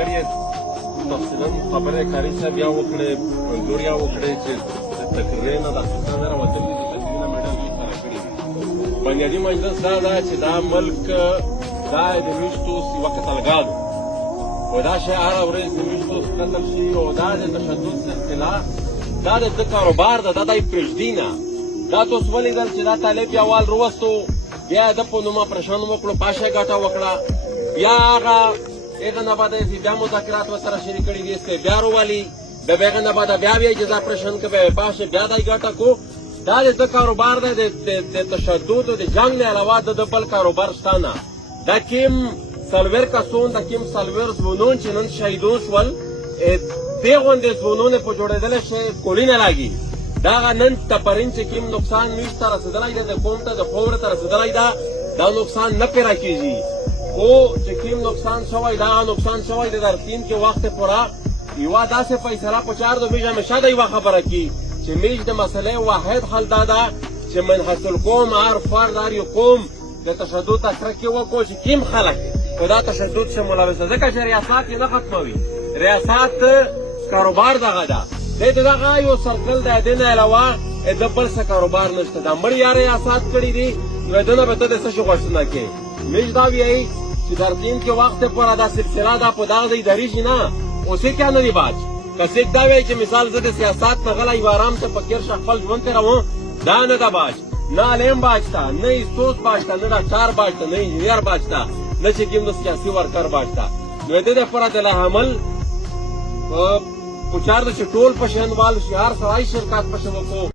اگر یې تفصیلا خبرې کاري صاحب یا وکړې منظور یا وکړې چې د تقریر نه د اخیستنه نه راوتلي دي تصویرونه مې ډېر لږ سره کړي دي. بنیادي مجلس دا ده چې دا ملک دا د میشتو یوه قتلګاه ده او دا شی هره ورځ د میشتو قتل شي او دا د تشدد سلسله دا د ده کاروبار ده دا دی پرېږدي نه. دا تاسو ولیدل چې دا طالب یا وال روستو بیا یې ده په نوم اپریشن وکړو پاشه یې ګټه وکړه بیا هغه نه بعد بیا مذاکرات ورسره شریک کړي دي استه بیا روالي د هغه نه بعد بیا اجازه اپریشن کوي پاشه بیا دای ګټه کو دا د کاروبار ده د تشدد او د جنگ نه علاوه د بل کاروبار شته نه. دا کیم سلویر کسون دا کیم سلویر زمونون چې نن شهیدون شول دې غوندې زمونونه په جوړېدل شي کولی نه لاګي دا نن تپرین چې کیم نقصان نشته رسېدلی دی د قوم ته د قوم ته رسېدلی ده دا نقصان نه پیرا کېږي خو چې کیم نقصان شوی دا نقصان شوی دی در تین کې وخت پورا یوه داسې فیصله په چار دو میژ همیشه د یوه خبره کی چې میژ د مسئلې واحد حل دا ده چې منحصر قوم هر فرد هر یو قوم د تشدد ته کرکې وکړو چې کیم خلک خو دا تشدد څه ملوث ده ځکه چې ریاست یې نه ختموي ریاست کاروبار دغه ده دی د دغه یو سرکل د دې نه علاوه د بل څه کاروبار نشته دا مړ یا ریاست کړي دي نو د نه به ته د څه شي غوښتنه کوې میژ دا وایي چې در دین کې وخت پورې دا سلسله دا په دغه ځای درېږي نه اوسې کیا نه دی باج که څوک دا وایي چې مثال زه د سیاست نه غلی یو ارام ته په کیر شه خپل ژوند تېروم دا نه ده باج نه علم باج ته نه استوس باج ته نه ډاکټر باج ته نه انجینر باج ته نه چې کوم د سیاسي ورکر باج ته نو د دې دپاره د لحمل پچار ده چې ټول په شین وال شي هر سړی شرکت پسې وکړو